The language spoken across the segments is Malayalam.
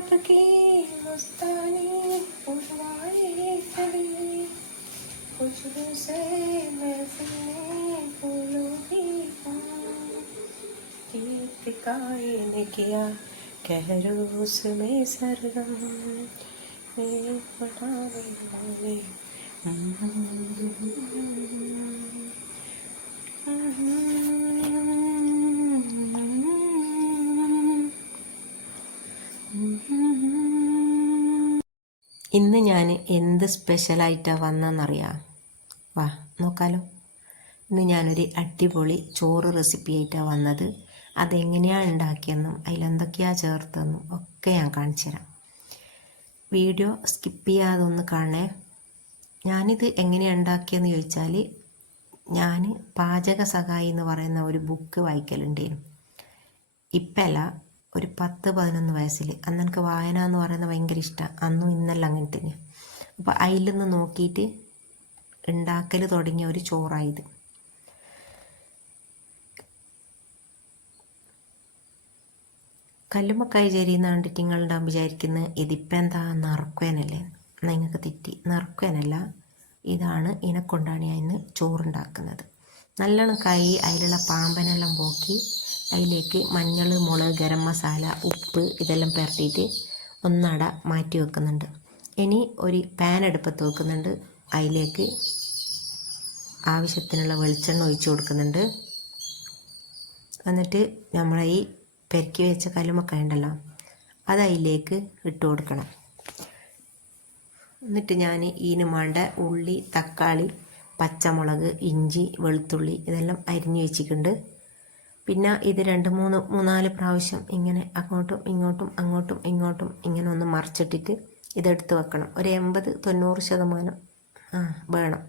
लब की मस्तानी उड़वाए कभी खुशबू से महफिलें फूलों की गीत गाए ने किया कहरोस में सरगम में बनाने वाले ഇന്ന് ഞാൻ എന്ത് സ്പെഷ്യലായിട്ടാണ് വന്നതെന്നറിയാം. വാ നോക്കാലോ. ഇന്ന് ഞാനൊരു അടിപൊളി ചോറ് റെസിപ്പി ആയിട്ടാണ് വന്നത്. അതെങ്ങനെയാണ് ഉണ്ടാക്കിയെന്നും അതിലെന്തൊക്കെയാണ് ചേർത്തെന്നും ഒക്കെ ഞാൻ കാണിച്ചു തരാം. വീഡിയോ സ്കിപ്പ് ചെയ്യാതെ ഒന്ന് കാണേ. ഞാനിത് എങ്ങനെയാണ് ഉണ്ടാക്കിയെന്ന് ചോദിച്ചാൽ, ഞാൻ പാചക സഹായി എന്ന് പറയുന്ന ഒരു ബുക്ക് വായിക്കലുണ്ടായിരുന്നു. ഇപ്പല്ല, ഒരു 10-11 വയസ്സിൽ. അന്ന് എനിക്ക് വായന എന്ന് പറയുന്നത് ഭയങ്കര ഇഷ്ടമാണ്. അന്നും ഇന്നെല്ലാം അങ്ങനെ തന്നെ. അപ്പോൾ അതിൽ നിന്ന് നോക്കിയിട്ട് ഉണ്ടാക്കൽ തുടങ്ങിയ ഒരു ചോറായത്. കല്ലുമ്മക്കായി ചെരിയുന്ന കണ്ടിട്ട് നിങ്ങളുണ്ടാകും വിചാരിക്കുന്നത് ഇതിപ്പം എന്താ നറുക്കുവനല്ലേ? നിങ്ങൾക്ക് തെറ്റി. നറുക്കുവനല്ല, ഇതാണ് ഇനക്കൊണ്ടാണ് ഞാൻ ഇന്ന് ചോറുണ്ടാക്കുന്നത്. നല്ലോണം കായി അതിലുള്ള പാമ്പനെല്ലാം പോക്കി അതിലേക്ക് മഞ്ഞൾ, മുളക്, ഗരം മസാല, ഉപ്പ് ഇതെല്ലാം പുരട്ടിയിട്ട് ഒന്നട മാറ്റി വെക്കുന്നുണ്ട്. ഇനി ഒരു പാൻ അടുപ്പത്ത് വെക്കുന്നുണ്ട്. അതിലേക്ക് ആവശ്യത്തിനുള്ള വെളിച്ചെണ്ണ ഒഴിച്ചു കൊടുക്കുന്നുണ്ട്. എന്നിട്ട് നമ്മളെ ഈ പെരക്കി വെച്ച കല്ലുമ്മക്കായ ഉണ്ടല്ലോ, അത് അതിലേക്ക് ഇട്ട് കൊടുക്കണം. എന്നിട്ട് ഞാൻ ഇതിന് വേണ്ട ഉള്ളി, തക്കാളി, പച്ചമുളക്, ഇഞ്ചി, വെളുത്തുള്ളി ഇതെല്ലാം അരിഞ്ഞു വെച്ചിട്ടുണ്ട്. പിന്നെ ഇത് 2-3-4 പ്രാവശ്യം ഇങ്ങനെ അങ്ങോട്ടും ഇങ്ങോട്ടും അങ്ങോട്ടും ഇങ്ങോട്ടും ഇങ്ങനെ ഒന്ന് മറിച്ചിട്ടിട്ട് ഇതെടുത്ത് വെക്കണം. ഒരു 80-90% വേണം.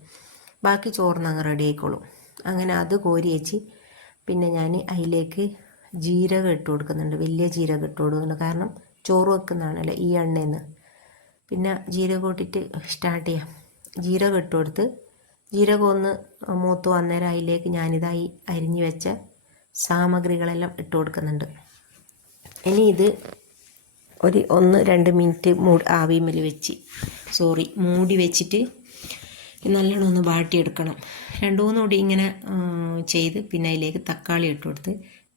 ബാക്കി ചോറിനങ്ങ് റെഡി ആയിക്കോളും. അങ്ങനെ അത് കോരി വെച്ച് പിന്നെ ഞാൻ അതിലേക്ക് ജീരകം ഇട്ട് കൊടുക്കുന്നുണ്ട്. വലിയ ജീരകം ഇട്ട് കൊടുക്കുന്നുണ്ട്. കാരണം ചോറ് വെക്കുന്നതാണല്ലോ ഈ എണ്ണയിൽ നിന്ന്. പിന്നെ ജീരകം ഇട്ടിട്ട് സ്റ്റാർട്ട് ചെയ്യാം. ജീരകം ഇട്ട് കൊടുത്ത് ജീരകം ഒന്ന് മൂത്ത് വന്നേരം അതിലേക്ക് ഞാനിതായി അരിഞ്ഞു വെച്ച സാമഗ്രികളെല്ലാം ഇട്ട് കൊടുക്കുന്നുണ്ട്. ഇനി ഇത് ഒരു 1-2 മിനിറ്റ് മൂടി വെച്ചിട്ട് നല്ലോണം ഒന്ന് വാട്ടിയെടുക്കണം. 2-3 കൂടി ഇങ്ങനെ ചെയ്ത് പിന്നെ അതിലേക്ക് തക്കാളി ഇട്ട് കൊടുത്ത്.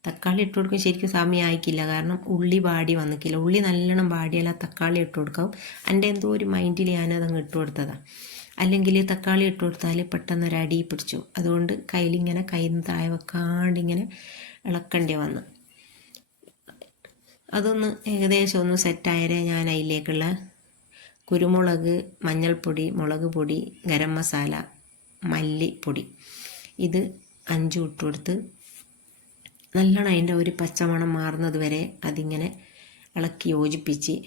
തക്കാളി ഇട്ട് കൊടുക്കാൻ ശരിക്കും സമയം ആയിക്കില്ല. കാരണം ഉള്ളി വാടി വന്നിക്കില്ല. ഉള്ളി നല്ലോണം വാടിയാൽ ആ തക്കാളി ഇട്ട് കൊടുക്കാം. എൻ്റെ എന്തോ ഒരു മൈൻഡിൽ ഞാനതങ്ങ് ഇട്ട് കൊടുത്തതാണ്. അല്ലെങ്കിൽ തക്കാളി ഇട്ട് കൊടുത്താൽ പെട്ടെന്ന് ഒരു അടി പിടിച്ചു. അതുകൊണ്ട് കയ്യിൽ താഴെ വെക്കാണ്ട് ഇങ്ങനെ ഇളക്കേണ്ടി വന്നു. അതൊന്ന് ഏകദേശം ഒന്ന് സെറ്റായാലേ ഞാൻ അതിലേക്കുള്ള കുരുമുളക്, മഞ്ഞൾപ്പൊടി, മുളക് പൊടി, ഗരം മസാല, മല്ലിപ്പൊടി ഇത് 5 ഇട്ട് കൊടുത്ത് നല്ലോണം അതിൻ്റെ ഒരു പച്ചമണം മാറുന്നത് വരെ അതിങ്ങനെ ഇളക്കി യോജിപ്പിച്ച്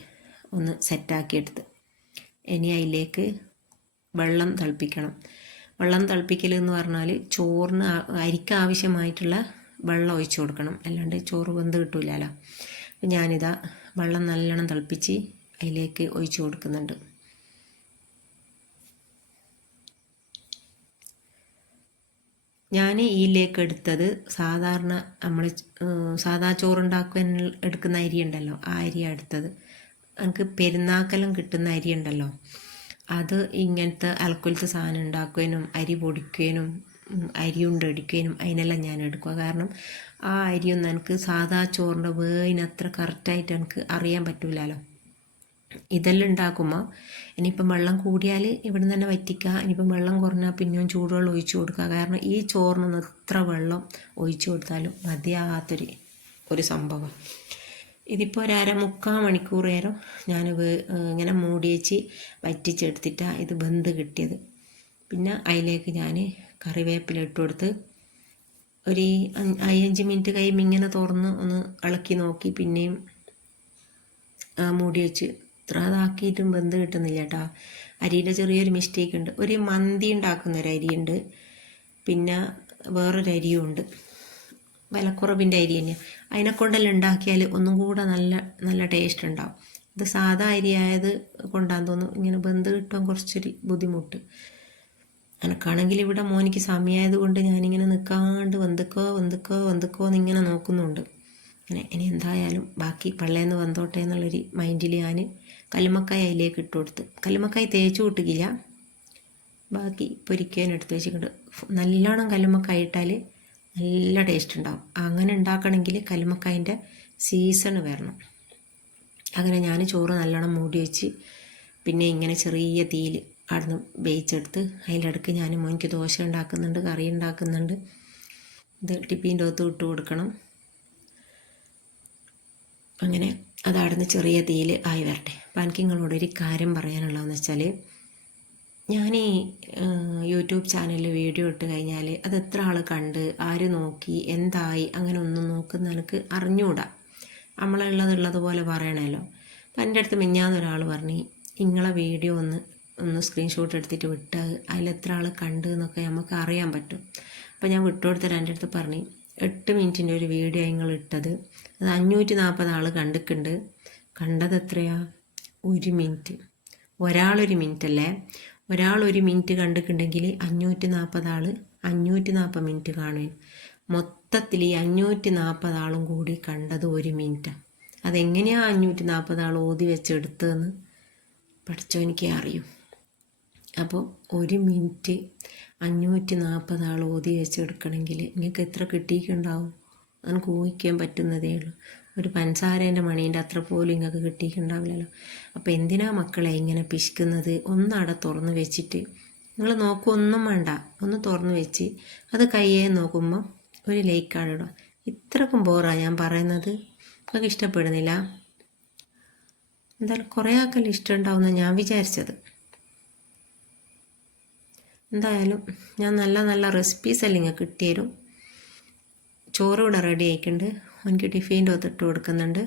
ഒന്ന് സെറ്റാക്കിയെടുത്ത് ഇനി അതിലേക്ക് വെള്ളം തിളപ്പിക്കണം. വെള്ളം തിളപ്പിക്കൽ എന്ന് പറഞ്ഞാൽ ചോറിന് അരിക്ക് ആവശ്യമായിട്ടുള്ള വെള്ളം ഒഴിച്ചു കൊടുക്കണം. അല്ലാണ്ട് ചോറ് വെന്ത് കിട്ടൂലല്ലോ. അപ്പം ഞാനിതാ വെള്ളം നല്ലോണം തിളപ്പിച്ച് അതിലേക്ക് ഒഴിച്ചു കൊടുക്കുന്നുണ്ട്. ഞാൻ ഇതിലേക്ക് എടുത്തത് സാധാരണ നമ്മൾ സാധാ ചോറുണ്ടാക്കാൻ എടുക്കുന്ന അരി ഉണ്ടല്ലോ, ആ അരിയാണ് എടുത്തത്. എനിക്ക് പെരുന്നാക്കെല്ലാം കിട്ടുന്ന അരി ഉണ്ടല്ലോ, അത് ഇങ്ങനത്തെ അലക്കുലത്തെ സാധനം ഉണ്ടാക്കുവാനും അരി പൊടിക്കുവാനും അരി ഉണ്ടടിക്കുവാനും അതിനെല്ലാം ഞാൻ എടുക്കുക. കാരണം ആ അരിയൊന്നും എനിക്ക് സാധാ ചോറിൻ്റെ വേവിനത്ര കറക്റ്റായിട്ട് എനിക്ക് അറിയാൻ പറ്റൂലല്ലോ. ഇതെല്ലാം ഉണ്ടാക്കുമ്പോൾ ഇനിയിപ്പം വെള്ളം കൂടിയാൽ ഇവിടെ നിന്ന് തന്നെ വറ്റിക്കുക. ഇനിയിപ്പം വെള്ളം കുറഞ്ഞാൽ പിന്നെയും ചൂടുവെള്ളം ഒഴിച്ചു കൊടുക്കുക. കാരണം ഈ ചോറിനൊന്നും എത്ര വെള്ളം ഒഴിച്ചു കൊടുത്താലും മതിയാകാത്തൊരു സംഭവം. ഇതിപ്പോൾ ഒരു 1/4 മണിക്കൂർ നേരം ഞാൻ ഇങ്ങനെ മൂടി വെച്ച് വറ്റിച്ചെടുത്തിട്ടാണ് ഇത് വെന്ത് കിട്ടിയത്. പിന്നെ അതിലേക്ക് ഞാൻ കറിവേപ്പില ഇട്ട് കൊടുത്ത് ഒരു 5 മിനിറ്റ് കഴിയുമ്പോൾ ഇങ്ങനെ തുറന്ന് ഒന്ന് ഇളക്കി നോക്കി പിന്നെയും മൂടി വെച്ച് ഇത്ര അതാക്കിയിട്ടും വെന്ത് കിട്ടുന്നില്ല കേട്ടോ. അരിയുടെ ചെറിയൊരു മിസ്റ്റേക്ക് ഉണ്ട്. ഒരു മന്തി ഉണ്ടാക്കുന്നൊരു അരിയുണ്ട്, പിന്നെ വേറൊരു അരിയും ഉണ്ട്, വിലക്കുറവിൻ്റെ അരി തന്നെയാണ്. അതിനെക്കൊണ്ടെല്ലാം ഉണ്ടാക്കിയാൽ ഒന്നും കൂടെ നല്ല ടേസ്റ്റ് ഉണ്ടാവും. ഇത് സാധാ അരി ആയത് കൊണ്ടാന്ന് തോന്നുന്നു ഇങ്ങനെ വെന്ത് കിട്ടാൻ കുറച്ചൊരു ബുദ്ധിമുട്ട്. എനക്കാണെങ്കിൽ ഇവിടെ മോനിക്ക് സമയമായത് കൊണ്ട് ഞാനിങ്ങനെ നിൽക്കാണ്ട് വെന്തുക്കോ എന്നിങ്ങനെ നോക്കുന്നുണ്ട്. അങ്ങനെ ഇനി എന്തായാലും ബാക്കി പള്ളേന്ന് വന്നോട്ടെ എന്നുള്ളൊരു മൈൻഡിൽ ഞാൻ കല്ലുമ്മക്കായ അതിലേക്ക് ഇട്ട് കൊടുത്ത്. കല്ലുമ്മക്കായ തേച്ച് കൂട്ടുകില്ല, ബാക്കി പൊരിക്കാൻ എടുത്ത് വെച്ചിട്ടുണ്ട്. നല്ലോണം കല്ലുമ്മക്കായ ഇട്ടാൽ നല്ല ടേസ്റ്റ് ഉണ്ടാവും. അങ്ങനെ ഉണ്ടാക്കണമെങ്കിൽ കല്ലുമ്മക്കായൻ്റെ സീസൺ വരണം. അങ്ങനെ ഞാൻ ചോറ് നല്ലോണം മൂടി വെച്ച് പിന്നെ ഇങ്ങനെ ചെറിയ തീയിൽ അവിടുന്ന് വേവിച്ചെടുത്ത് അതിലിടക്ക് ഞാൻ മോനിക്ക് ദോശ ഉണ്ടാക്കുന്നുണ്ട്, കറി ഉണ്ടാക്കുന്നുണ്ട്. ഇത് ടിപ്പീൻ്റെ അകത്ത് ഇട്ട് കൊടുക്കണം. അങ്ങനെ അത് അവിടുന്ന് ചെറിയ തീയിൽ ആയി വരട്ടെ. അപ്പം എനിക്ക് നിങ്ങളോടൊരു കാര്യം പറയാനുള്ളതെന്ന് വെച്ചാൽ, ഞാൻ ഈ യൂട്യൂബ് ചാനലിൽ വീഡിയോ ഇട്ട് കഴിഞ്ഞാൽ അത് എത്ര ആൾ കണ്ട്, ആര് നോക്കി, എന്തായി, അങ്ങനെ ഒന്നും നോക്കുന്ന എനിക്ക് അറിഞ്ഞുകൂടാ. നമ്മളുള്ളതുപോലെ പറയണമല്ലോ. അപ്പം എൻ്റെ അടുത്ത് മിഞ്ഞാന്നൊരാൾ പറഞ്ഞു, നിങ്ങളെ വീഡിയോ ഒന്ന് സ്ക്രീൻഷോട്ട് എടുത്തിട്ട് വിട്ടാൽ അതിലെത്ര ആൾ കണ്ട് എന്നൊക്കെ നമുക്ക് അറിയാൻ പറ്റും. അപ്പോൾ ഞാൻ വിട്ടുകൊടുത്തിട്ട് എൻ്റെ അടുത്ത് പറഞ്ഞു, 8 മിനിറ്റിൻ്റെ ഒരു വീഡിയോ നിങ്ങൾ ഇട്ടത്, അത് 540 ആൾ കണ്ടിട്ടുണ്ട്. കണ്ടത് എത്രയാ? 1 മിനിറ്റ്. ഒരാളൊരു മിനിറ്റ് അല്ലേ? ഒരാൾ 1 മിനിറ്റ് കണ്ടിട്ടുണ്ടെങ്കിൽ 540 ആൾ 540 മിനിറ്റ് കാണും. മൊത്തത്തിൽ ഈ 540 ആളും കൂടി കണ്ടത് 1 മിനിറ്റാണ്. അതെങ്ങനെയാണ് 540 ആൾ ഓതി വെച്ചെടുത്തതെന്ന് പഠിച്ചോ എനിക്ക് അറിയും. അപ്പോൾ 1 മിനിറ്റ് 540 ആൾ ഓതി വെച്ചെടുക്കണമെങ്കിൽ നിങ്ങൾക്ക് എത്ര കിട്ടിയിട്ടുണ്ടാവും? നമുക്ക് ഊഹിക്കാൻ പറ്റുന്നതേ ഉള്ളൂ. ഒരു പഞ്ചസാരേൻ്റെ മണീൻ്റെ അത്ര പോലും നിങ്ങൾക്ക് കിട്ടിയിട്ടുണ്ടാവില്ലല്ലോ. അപ്പോൾ എന്തിനാ മക്കളെ ഇങ്ങനെ പിശുക്കുന്നത്? ഒന്നവിടെ തുറന്ന് വെച്ചിട്ട് നിങ്ങൾ നോക്കുമൊന്നും വേണ്ട, ഒന്ന് തുറന്ന് വെച്ച് അത് കയ്യേ നോക്കുമ്പോൾ ഒരു ലൈക്കാണ് ഇടുക. ഇത്രക്കും ബോറാണ് ഞാൻ പറയുന്നത്. നിങ്ങൾക്ക് ഇഷ്ടപ്പെടുന്നില്ല? എന്തായാലും കുറേ ആൾക്കെല്ലാം ഇഷ്ടമുണ്ടാവുമെന്ന് ഞാൻ വിചാരിച്ചത്. എന്തായാലും ഞാൻ നല്ല റെസിപ്പീസ് എല്ലാം ഇങ്ങനെ കിട്ടിയരും. ചോറ് ഇവിടെ റെഡി ആയിട്ടുണ്ട്. എനിക്ക് ടിഫീൻ്റെ ഒത്തിട്ട് കൊടുക്കുന്നുണ്ട്.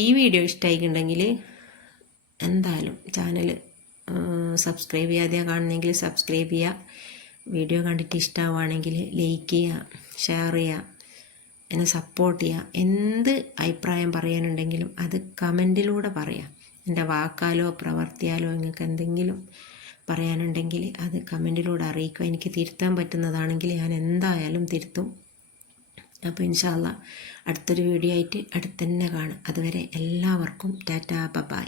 ഈ വീഡിയോ ഇഷ്ടമായിട്ടുണ്ടെങ്കിൽ എന്തായാലും ചാനൽ സബ്സ്ക്രൈബ് ചെയ്യാതെ കാണുന്നെങ്കിൽ സബ്സ്ക്രൈബ് ചെയ്യുക. വീഡിയോ കണ്ടിട്ട് ഇഷ്ടമാവുകയാണെങ്കിൽ ലൈക്ക് ചെയ്യുക, ഷെയർ ചെയ്യുക, എന്നെ സപ്പോർട്ട് ചെയ്യുക. എന്ത് അഭിപ്രായം പറയാനുണ്ടെങ്കിലും അത് കമൻറ്റിലൂടെ പറയാം. എൻ്റെ വാക്കാലോ പ്രവർത്തിയാലോ നിങ്ങൾക്ക് എന്തെങ്കിലും പറയാനുണ്ടെങ്കിൽ അത് കമൻറ്റിലൂടെ അറിയിക്കുക. എനിക്ക് തിരുത്താൻ പറ്റുന്നതാണെങ്കിൽ ഞാൻ എന്തായാലും തിരുത്തും. അപ്പോൾ ഇൻഷാ അല്ലാഹ് അടുത്തൊരു വീഡിയോ ആയിട്ട് അടുത്തന്നെ കാണാം. അതുവരെ എല്ലാവർക്കും ടാറ്റാ ബൈ.